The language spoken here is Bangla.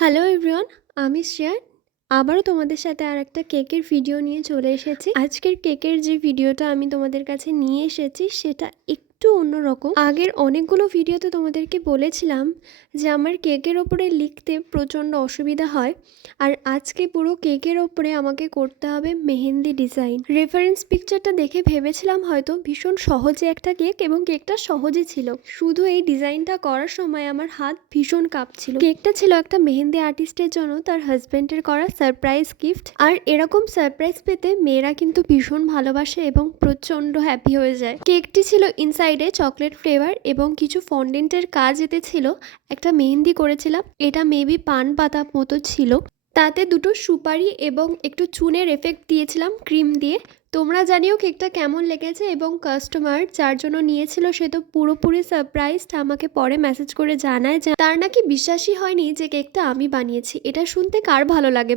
হ্যালো এভরিওয়ান, আমি শ্রেয়া। আবারও তোমাদের সাথে আরেকটা কেকের ভিডিও নিয়ে চলে এসেছি। আজকের কেকের যে ভিডিওটা আমি তোমাদের কাছে নিয়ে এসেছি সেটা একটু অন্যরকম। আগের অনেকগুলো ভিডিওতে তোমাদেরকে বলেছিলাম যে আমার কেকের ওপরে লিখতে প্রচণ্ড অসুবিধা হয়, আর আজকে পুরো কেকের ওপরে আমাকে করতে হবে মেহেন্দি ডিজাইন। রেফারেন্স পিকচারটা দেখে ভেবেছিলাম হয়তো ভীষণ সহজে একটা কেক, এবং কেকটা সহজই ছিল। শুধু এই ডিজাইনটা করার সময় আমার হাত ভীষণ কাঁপছিল। কেকটা ছিল একটা মেহেন্দি আর্টিস্টের জন্য তার হাজবেন্ডের করা সারপ্রাইজ গিফট। আর এরকম সারপ্রাইজ পেতে মেয়েরা কিন্তু ভীষণ ভালোবাসে এবং প্রচন্ড হ্যাপি হয়ে যায়। কেকটি ছিল ইনসাইডে চকলেট ফ্লেভার এবং কিছু ফন্ডেন্টের কাজ এতে ছিল। একটা মেহেন্দি করেছিলাম, এটা মেবি পান পাতা মতো ছিল। তাতে দুটো সুপারি এবং একটু চুনের এফেক্ট দিয়েছিলাম ক্রিম দিয়ে। তোমরা জানিও কেকটা কেমন লেগেছে, এবং কাস্টমার যার জন্য নিয়েছিল সে তো পুরোপুরি সারপ্রাইজড। আমাকে পরে মেসেজ করে জানায় যে তার নাকি বিশ্বাসই হয়নি যে কেকটা আমি বানিয়েছি। এটা শুনতে কার ভালো লাগে।